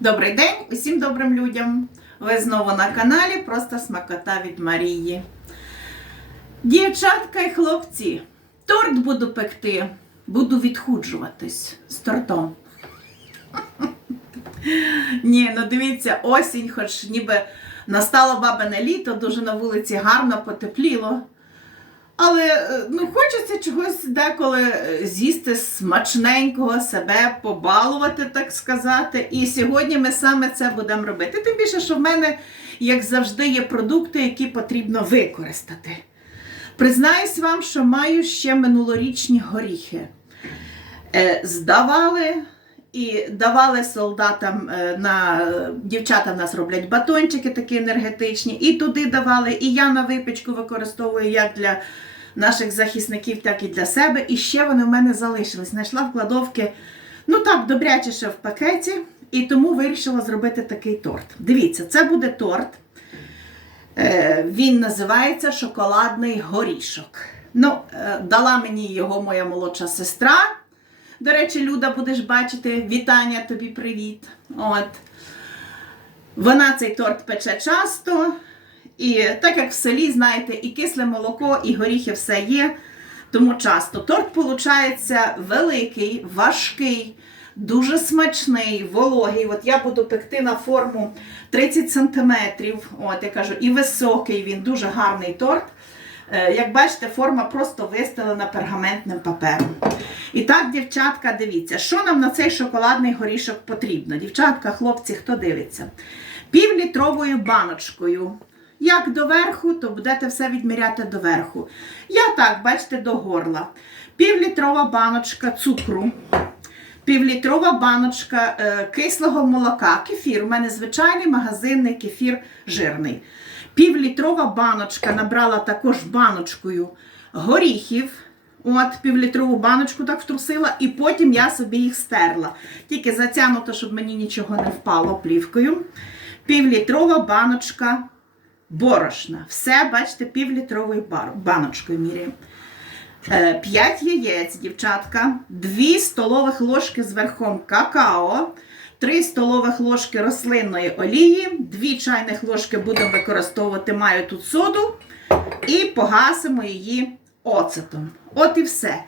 Добрий день усім добрим людям. Ви знову на каналі Просто смакота від Марії. Дівчатка і хлопці, торт буду пекти, буду відхуджуватись з тортом. Ні, ну дивіться, осінь, хоч ніби настало бабине літо, дуже на вулиці гарно потепліло. Але е, ну, хочеться чогось деколи е, з'їсти смачненького, себе побалувати, так сказати. І сьогодні ми саме це будемо робити. Тим більше, що в мене, як завжди, є продукти, які потрібно використати. Признаюсь вам, що маю ще минулорічні горіхи. Е, здавали і давали солдатам на дівчата в нас роблять батончики такі енергетичні, і туди давали, і я на випічку використовую як для наших захисників, так і для себе. І ще вони в мене залишились. Знайшла в кладовки, ну так, добряче ще в пакеті, і тому вирішила зробити такий торт. Дивіться, це буде торт. Е, Він називається шоколадний горішок. Ну, е, дала мені його моя молодша сестра. До речі, Люда, будеш бачити, вітання тобі, привіт. От. Вона цей торт пече часто. І так як в селі, знаєте, і кисле молоко, і горіхи все є, тому часто. Торт виходить великий, важкий, дуже смачний, вологий. От я буду пекти на форму 30 см. От я кажу, і високий він, дуже гарний торт. Е, Як бачите, форма просто вистелена пергаментним папером. І так, дівчатка, дивіться, що нам на цей шоколадний горішок потрібно. Дівчатка, хлопці, хто дивиться? Півлітровою баночкою. Як доверху, то будете все відміряти доверху. Я так, бачите, до горла. Півлітрова баночка цукру. Півлітрова баночка е, кислого молока, кефір. У мене звичайний магазинний кефір жирний. Півлітрова баночка набрала також баночкою горіхів. От, півлітрову баночку так втрусила, і потім я собі їх стерла. Тільки затягнуто, щоб мені нічого не впало плівкою. Півлітрова баночка борошна. Все, бачите, півлітровою баночкою міряємо. 5 яєць, дівчатка, 2 столових ложки з верхом какао, 3 столових ложки рослинної олії, 2 чайних ложки будемо використовувати, маю тут соду, і погасимо її оцетом. От і все.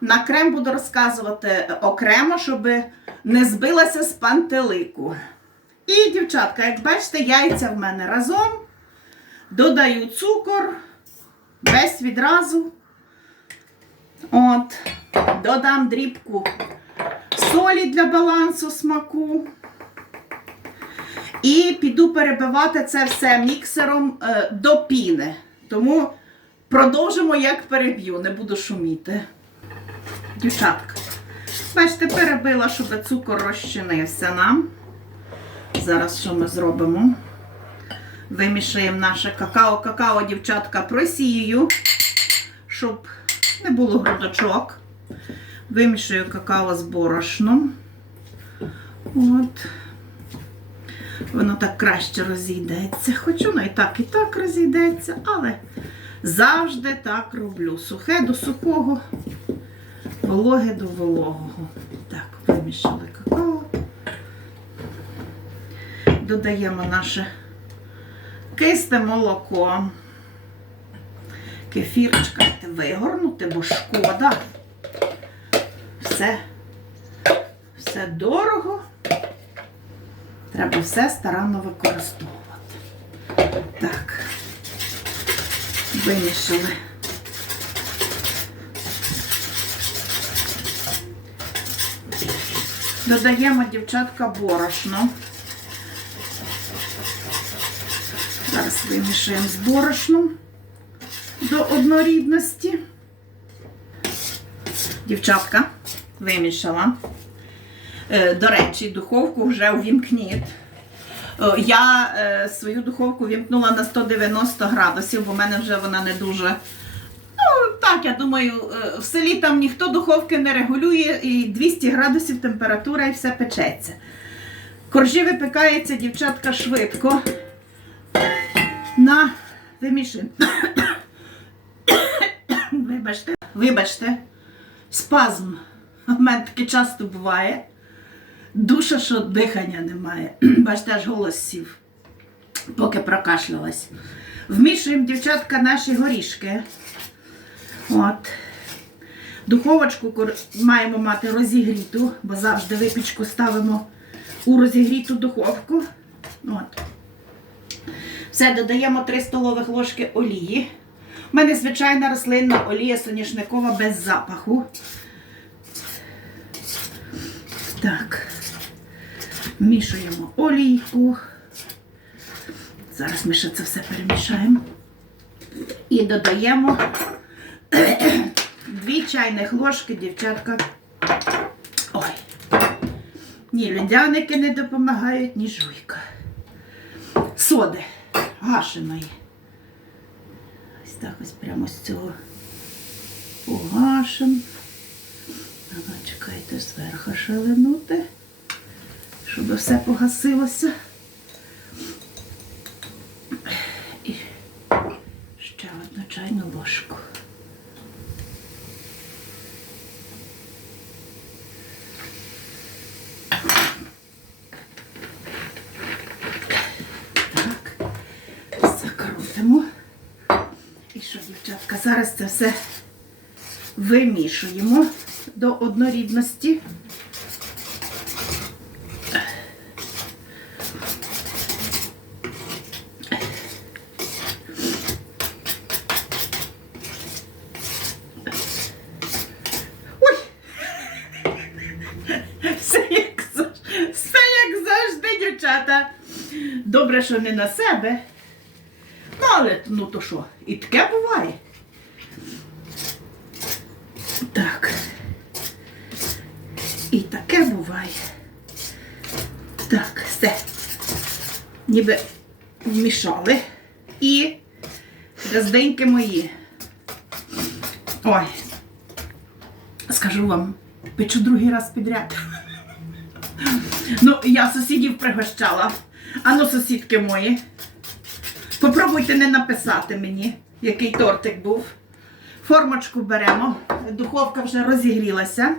На крем буду розказувати окремо, щоб не збилася з пантелику. І, дівчатка, як бачите, яйця в мене разом. Додаю цукор, весь відразу. От, додам дрібку солі для балансу смаку. І піду перебивати це все міксером е, до піни. Тому продовжимо, як переб'ю, не буду шуміти. Дівчатка, бачите, перебила, щоб цукор розчинився нам. Зараз що ми зробимо? Вимішаємо наше какао. Какао, дівчатка, просію, щоб не було грудочок. Вимішую какао з борошном. От. Воно так краще розійдеться. Хоч воно і так, і так розійдеться, але завжди так роблю. Сухе до сухого, вологе до вологого. Так, вимішали какао. Додаємо наше кисне молоко. Кефір, чекайте, вигорнути, бо шкода. Все, все дорого. Треба все старанно використовувати. Так, вимішали. Додаємо, дівчатка, борошно. Зараз вимішуємо з борошном до однорідності. Дівчатка вимішала. Е, До речі, духовку вже увімкніть. Е, Я е, свою духовку вімкнула на 190 градусів, бо в мене вже вона не дуже. Ну, так, я думаю, в селі там ніхто духовки не регулює, і 200 градусів температура і все печеться. Коржі випікається, дівчатка, швидко. На, вимішуємо. Вибачте, вибачте, спазм. У мене таке часто буває. Душа, що дихання немає. Бачите, аж голос сів, поки прокашлялась. Вмішуємо, дівчатка, наші горішки. От. Духовочку маємо мати розігріту, бо завжди випічку ставимо у розігріту духовку. От. Все, додаємо 3 столових ложки олії. У мене звичайна рослинна олія соняшникова без запаху. Так. Вмішуємо олійку. Зараз ми ще це все перемішаємо. І додаємо 2 чайних ложки, дівчатка. Ой. Ні льодяники не допомагають, ні жуйка. Соди гашеної. Ось так ось прямо з цього погашем. Ага, чекайте зверху шаленути, щоб все погасилося. І ще одну чайну ложку. Так, закрутимо. І що, дівчатка, зараз це все вимішуємо до однорідності. Добре, що не на себе. Ну, але ну то що, і таке буває. Так. І таке буває. Так, все. Ніби вмішали. І газденьки мої. Ой. Скажу вам, печу другий раз підряд. Ну, я сусідів пригощала. Ану, сусідки мої. Попробуйте не написати мені, який тортик був. Формочку беремо, духовка вже розігрілася.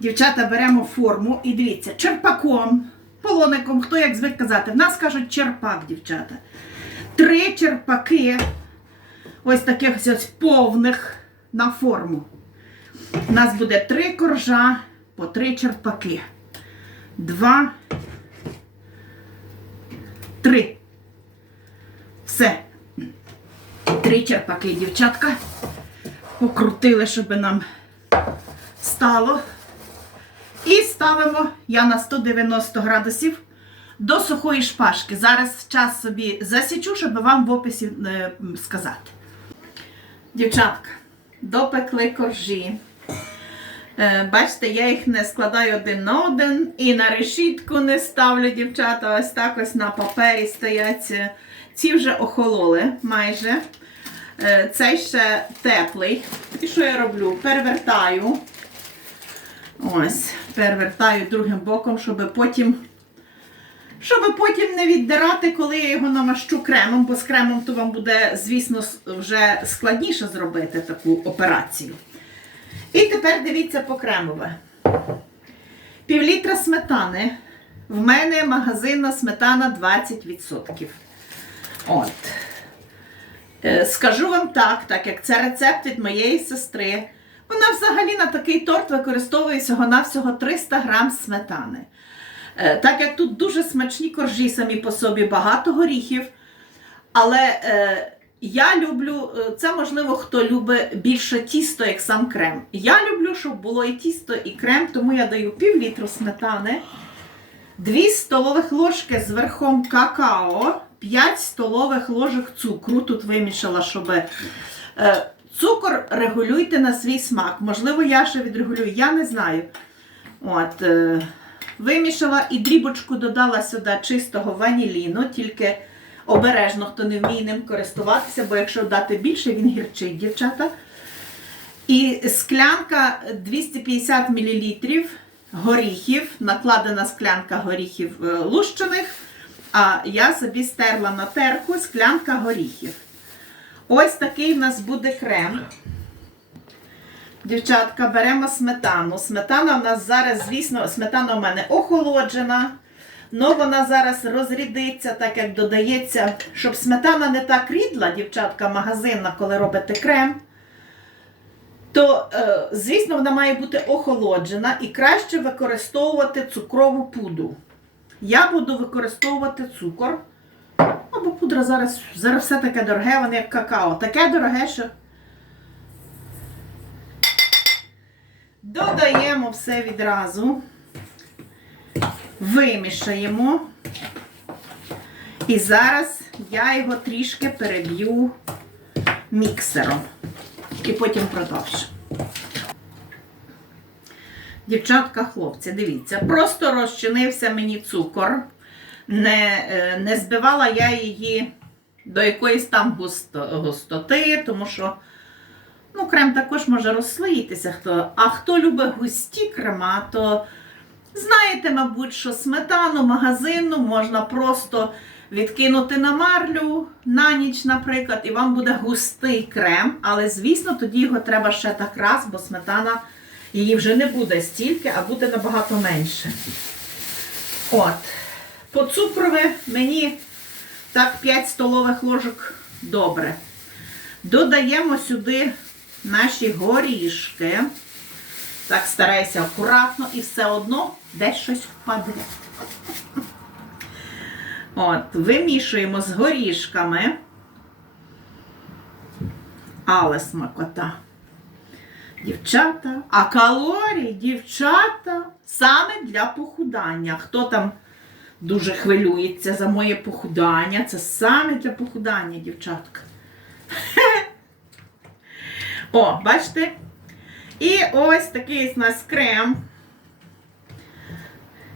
Дівчата беремо форму і дивіться, черпаком, полоником, хто як звик казати. В нас кажуть черпак, дівчата. Три черпаки, ось таких ось повних на форму. У нас буде три коржа по три черпаки. Два, три. Все. Три черпаки, дівчатка. Покрутили, щоб нам стало. Ставимо я на 190 градусів до сухої шпажки. Зараз час собі засічу, щоб вам в описі е, сказати. Дівчатка, допекли коржі. Е, Бачите, я їх не складаю один на один і на решітку не ставлю, дівчата. Ось так ось на папері стоять. Ці вже охололи майже. Е, Цей ще теплий. І що я роблю? Перевертаю. Ось, перевертаю другим боком, щоб потім. Щоб потім не віддирати, коли я його намащу кремом, бо з кремом то вам буде, звісно, вже складніше зробити таку операцію. І тепер дивіться по кремове. Півлітра сметани. В мене магазинна сметана 20%. От. Е, Скажу вам так, так як це рецепт від моєї сестри. Вона взагалі на такий торт використовує всього-навсього 300 грам сметани. Е, Так як тут дуже смачні коржі самі по собі, багато горіхів. Але е, я люблю, е, це можливо, хто любить більше тісто, як сам крем. Я люблю, щоб було і тісто, і крем, тому я даю пів літру сметани, 2 столових ложки з верхом какао, 5 столових ложок цукру. Тут вимішала, щоб. Е, цукор регулюйте на свій смак. Можливо, я ще відрегулюю, я не знаю. От, е, вимішала і дрібочку додала сюди чистого ваніліну, тільки обережно, хто не вміє ним користуватися, бо якщо дати більше, він гірчить, дівчата. І склянка 250 мл горіхів, накладена склянка горіхів е, лущених, а я собі стерла на терку склянка горіхів. Ось такий в нас буде крем. Дівчатка, беремо сметану. Сметана в нас зараз, звісно, сметана в мене охолоджена. Но вона зараз розрідиться, так як додається, щоб сметана не так рідла, дівчатка, магазинна, коли робите крем. То, е, звісно, вона має бути охолоджена і краще використовувати цукрову пудру. Я буду використовувати цукор. Або пудра зараз, зараз все таке дороге, воно як какао. Таке дороге, що додаємо все відразу, вимішаємо. І зараз я його трішки переб'ю міксером. І потім продовжу. Дівчатка, хлопці, дивіться, просто розчинився мені цукор. Не, е, не збивала я її до якоїсь там густо, густоти, тому що ну, крем також може розслоїтися. Хто, а хто любить густі крема, то знаєте, мабуть, що сметану магазинну можна просто відкинути на марлю на ніч, наприклад, і вам буде густий крем. Але, звісно, тоді його треба ще так раз, бо сметана її вже не буде стільки, а буде набагато менше. От. По цукрові мені так 5 столових ложок добре. Додаємо сюди наші горішки. Так, стараюся акуратно і все одно десь щось впаде. От, вимішуємо з горішками. Але смакота. Дівчата, а калорії, дівчата, саме для похудання. Хто там дуже хвилюється за моє похудання, це саме для похудання, дівчатка. О, бачите? І ось такий у нас крем.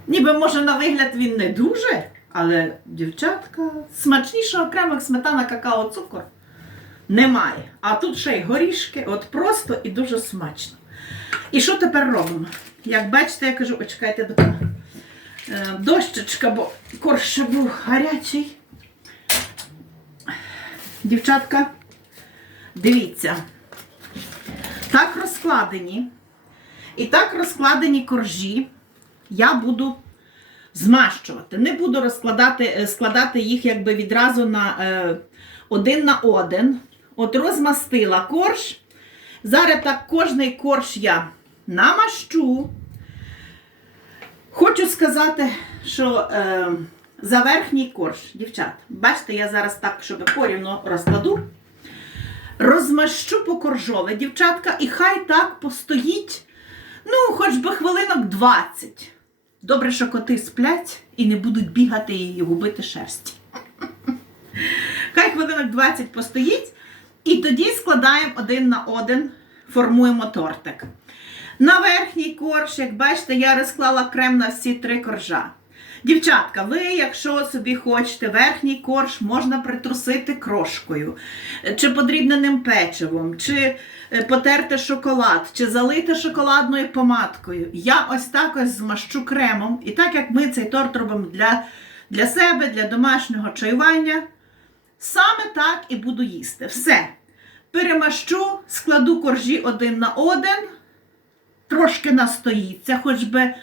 Ніби, може, на вигляд він не дуже, але, дівчатка, смачнішого крему, як сметана, какао, цукор немає. А тут ще й горішки, от просто і дуже смачно. І що тепер робимо? Як бачите, я кажу, очекайте до е, дощечка, бо корж ще був гарячий. Дівчатка, дивіться, так розкладені. І так розкладені коржі я буду змащувати. Не буду розкладати, е, складати їх якби відразу на е, один на один. От розмастила корж. Зараз так кожний корж я намащу. Хочу сказати, що е, за верхній корж, дівчат, бачите, я зараз так, щоб порівно розкладу. Розмащу по коржове, дівчатка, і хай так постоїть, ну, хоч би хвилинок 20. Добре, що коти сплять і не будуть бігати і губити шерсті. Хай хвилинок 20 постоїть, і тоді складаємо один на один, формуємо тортик. На верхній корж, як бачите, я розклала крем на всі три коржа. Дівчатка, ви, якщо собі хочете верхній корж, можна притрусити крошкою, чи подрібненим печивом, чи е, потерти шоколад, чи залити шоколадною помадкою. Я ось так ось змащу кремом. І так як ми цей торт робимо для, для себе, для домашнього чаювання, саме так і буду їсти. Все. Перемащу, складу коржі один на один, трошки настоїться, хоч би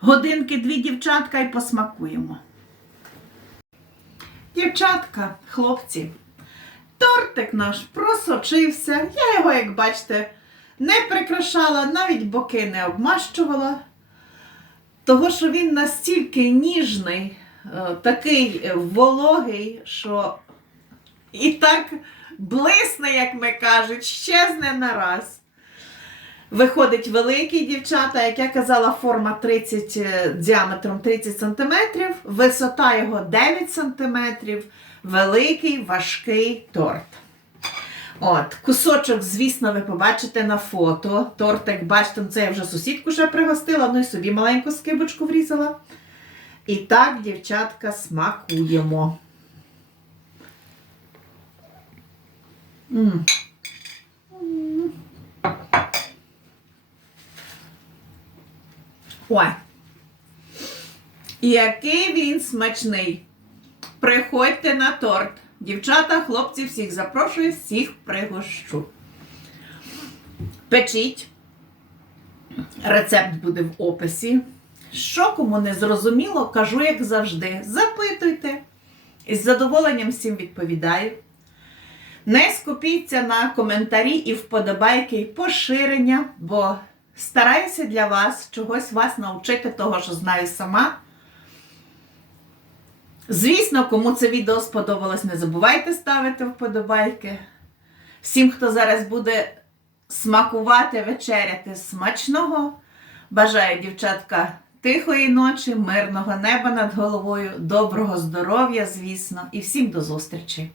годинки дві дівчатка і посмакуємо. Дівчатка, хлопці, тортик наш просочився. Я його, як бачите, не прикрашала, навіть боки не обмащувала. Того, що він настільки ніжний, е, такий вологий, що і так блисне, як ми кажуть, щезне на раз. Виходить великий дівчата, як я казала, форма 30 е, діаметром 30 см, висота його 9 см, великий важкий торт. От, Кусочок, звісно, ви побачите на фото. Тортик, бачите, це я вже сусідку ще пригостила, ну і собі маленьку скибочку врізала. І так, дівчатка, смакуємо. М. Ой. Який він смачний. Приходьте на торт. Дівчата, хлопці, всіх запрошую, всіх пригощу. Печіть, Рецепт буде в описі. Що кому не зрозуміло, кажу, як завжди. Запитуйте. Із задоволенням всім відповідаю. Не скупіться на коментарі і вподобайки, і поширення, бо стараюся для вас чогось вас навчити, того, що знаю сама. Звісно, кому це відео сподобалось, не забувайте ставити вподобайки. Всім, хто зараз буде смакувати, вечеряти смачного. Бажаю, дівчатка, тихої ночі, мирного неба над головою, доброго здоров'я, звісно, і всім до зустрічі!